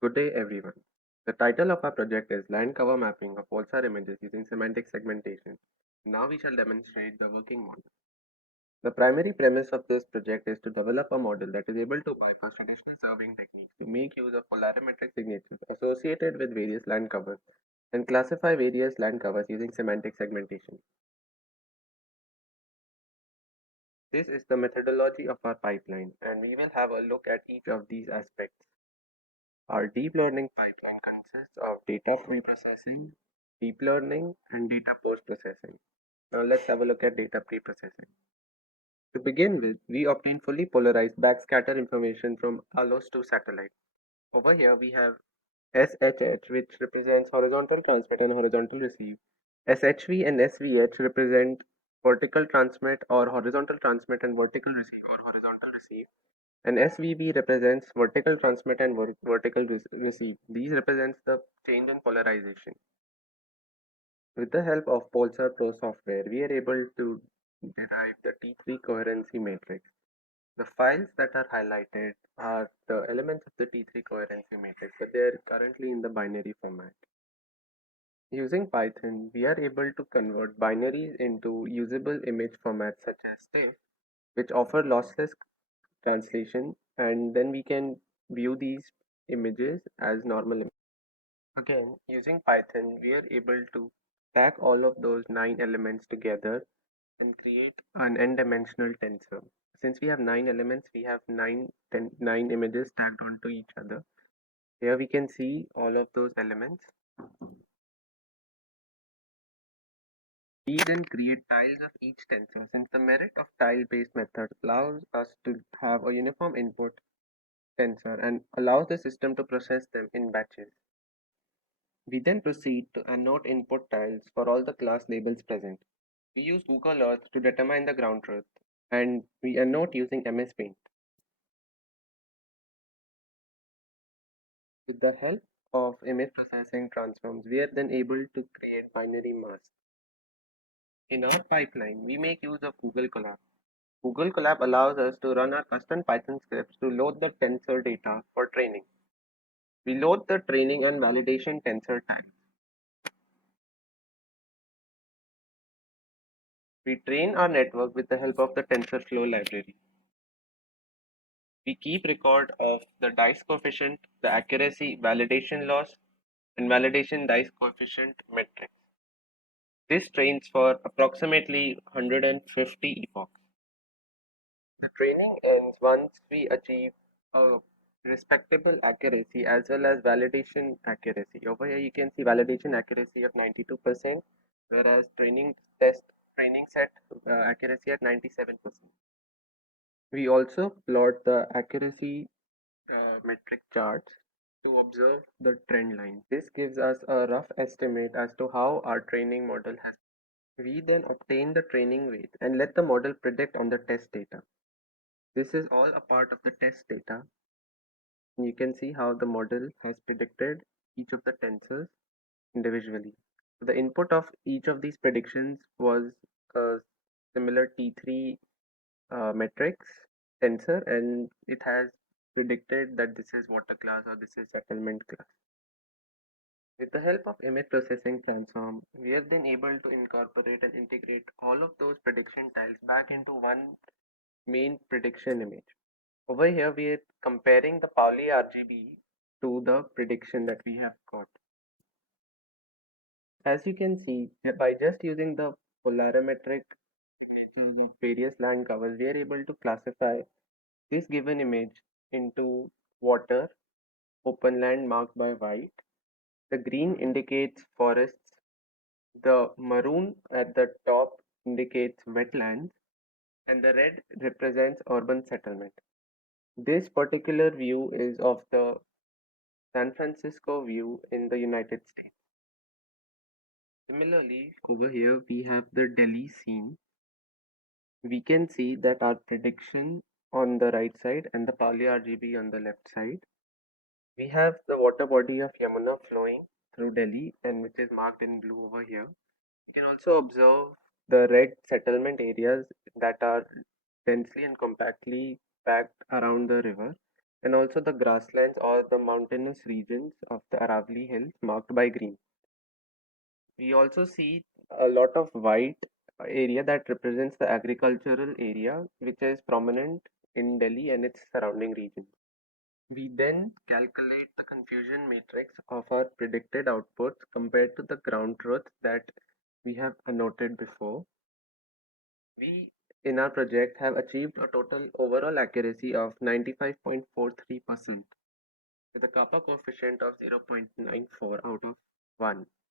Good day, everyone. The title of our project is Land Cover Mapping of PolSAR Images using Semantic Segmentation. Now we shall demonstrate the working model. The primary premise of this project is to develop a model that is able to bypass traditional surveying techniques to make use of polarimetric signatures associated with various land covers and classify various land covers using semantic segmentation. This is the methodology of our pipeline, and we will have a look at each of these aspects. Our deep learning pipeline consists of data pre-processing, deep learning, and data post-processing. Now let's have a look at data pre-processing. To begin with, we obtain fully polarized backscatter information from ALOS to satellite. Over here we have SHH, which represents horizontal transmit and horizontal receive. SHV and SVH represent vertical transmit or horizontal transmit and vertical receive or horizontal receive. And SVB represents vertical transmit and vertical receive. These represents the change in polarization. With the help of PolSAR Pro software, we are able to derive the T3 coherency matrix. The files that are highlighted are the elements of the T3 coherency matrix, but they are currently in the binary format. Using Python, we are able to convert binaries into usable image formats such as TIFF, which offer lossless translation, and then we can view these images as normal images. Again, using Python, we are able to stack all of those 9 elements together and create an n-dimensional tensor. Since we have 9 elements, we have 9 images stacked onto each other. Here we can see all of those elements. We then create tiles of each tensor. Since the merit of tile-based method allows us to have a uniform input tensor and allows the system to process them in batches. We then proceed to annotate input tiles for all the class labels present. We use Google Earth to determine the ground truth, and we annotate using MS Paint. With the help of image processing transforms, we are then able to create binary masks. In our pipeline, we make use of Google Colab. Google Colab allows us to run our custom Python scripts to load the tensor data for training. We load the training and validation tensor tags. We train our network with the help of the TensorFlow library. We keep record of the dice coefficient, the accuracy, validation loss, and validation dice coefficient metrics. This trains for approximately 150 epochs. The training ends once we achieve a respectable accuracy as well as validation accuracy. Over here you can see validation accuracy of 92%, whereas training set accuracy at 97%. We also plot the accuracy metric charts to observe the trend line. This gives us a rough estimate as to how our training model has. We then obtain the training weight and let the model predict on the test data. This is all a part of the test data. You can see how the model has predicted each of the tensors individually. The input of each of these predictions was a similar T3 metrics tensor, and it has predicted that this is water class or this is settlement class. With the help of image processing transform, we have been able to incorporate and integrate all of those prediction tiles back into one main prediction image. Over here, we are comparing the Pauli RGB to the prediction that we have got. As you can see, by just using the polarimetric signatures of various land covers, we are able to classify this given image into water, open land marked by white. The green indicates forests. The maroon at the top indicates wetlands, and the red represents urban settlement. This particular view is of the San Francisco view in the United States. Similarly, over here we have the Delhi scene. We can see that our prediction on the right side and the Pauli RGB on the left side. We have the water body of Yamuna flowing through Delhi and which is marked in blue over here. You can also observe the red settlement areas that are densely and compactly packed around the river. and also the grasslands or the mountainous regions of the Aravalli Hills marked by green. We also see a lot of white area that represents the agricultural area, which is prominent in Delhi and its surrounding region. We then calculate the confusion matrix of our predicted outputs compared to the ground truth that we have annotated before. We, in our project, have achieved a total overall accuracy of 95.43% with a kappa coefficient of 0.94 out of 1.